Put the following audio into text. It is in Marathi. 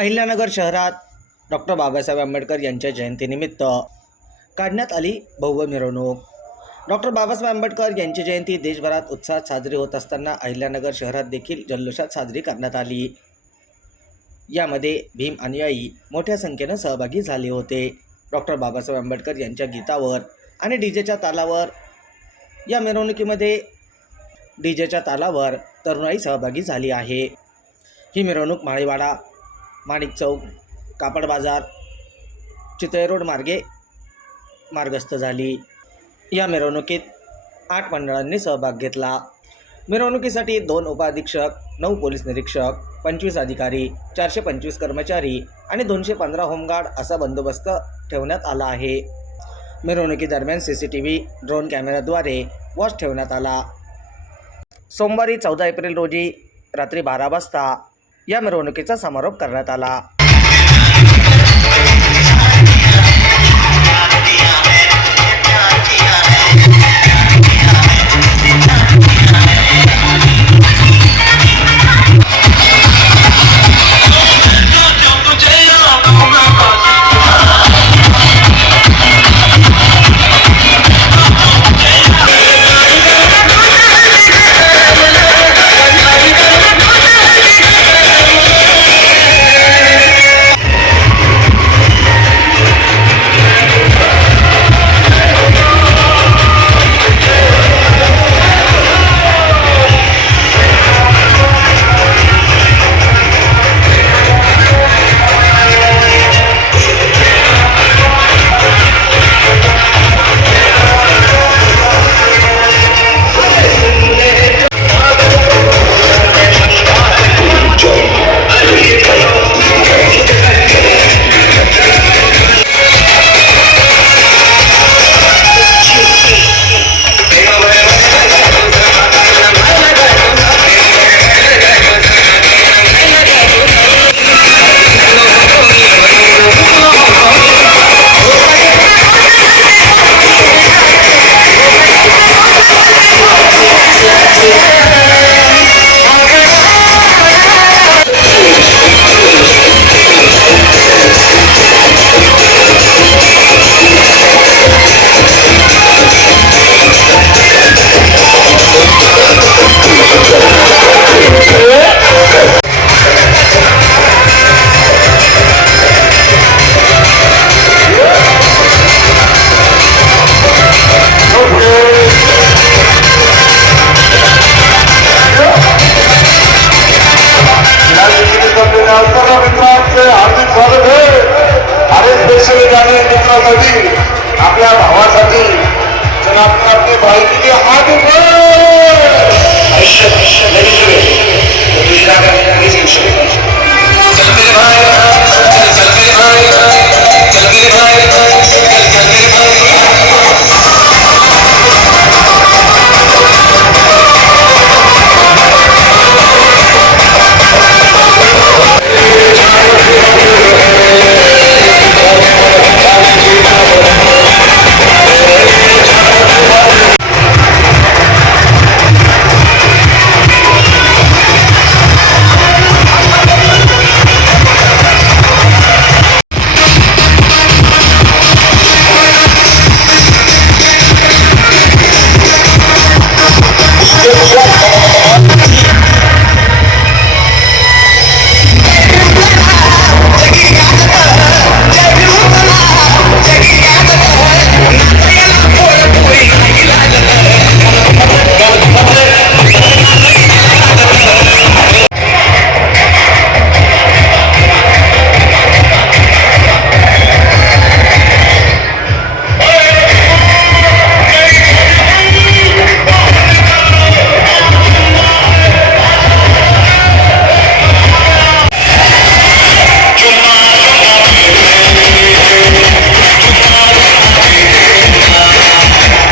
अहिल्यानगर शहरात डॉक्टर बाबासाहेब आंबेडकर यांच्या जयंतीनिमित्त काढण्यात आली भव्य मिरवणूक. डॉक्टर बाबासाहेब आंबेडकर यांची जयंती देशभरात उत्साहात साजरी होत असताना अहिल्यानगर शहरात देखील जल्लोषात साजरी करण्यात आली. यामध्ये भीम अनुयायी मोठ्या संख्येनं सहभागी झाले होते. डॉक्टर बाबासाहेब आंबेडकर यांच्या गीतावर आणि डीजेच्या तालावर या मिरवणुकीमध्ये डीजेच्या तालावर तरुणाई सहभागी झाली आहे. ही मिरवणूक माळीवाडा माणिक चौक कापड बाजार चितळे रोड मार्गे मार्गस्थ झाली. या मिरवणुकीत आठ मंडळांनी सहभाग घेतला. मिरवणुकीसाठी दोन उपाधीक्षक नऊ पोलीस निरीक्षक पंचवीस अधिकारी चारशे पंचवीस कर्मचारी आणि दोनशे पंधरा होमगार्ड असा बंदोबस्त ठेवण्यात आला आहे. मिरवणुकीदरम्यान C C T V drone कॅमेऱ्याद्वारे वॉच ठेवण्यात आला. सोमवारी चौदा एप्रिल रोजी रात्री बारा वाजता या मिरवणुकीचा समारोप करण्यात आला. आपला आपल्या भावासाठी जर आपण आपली बाईक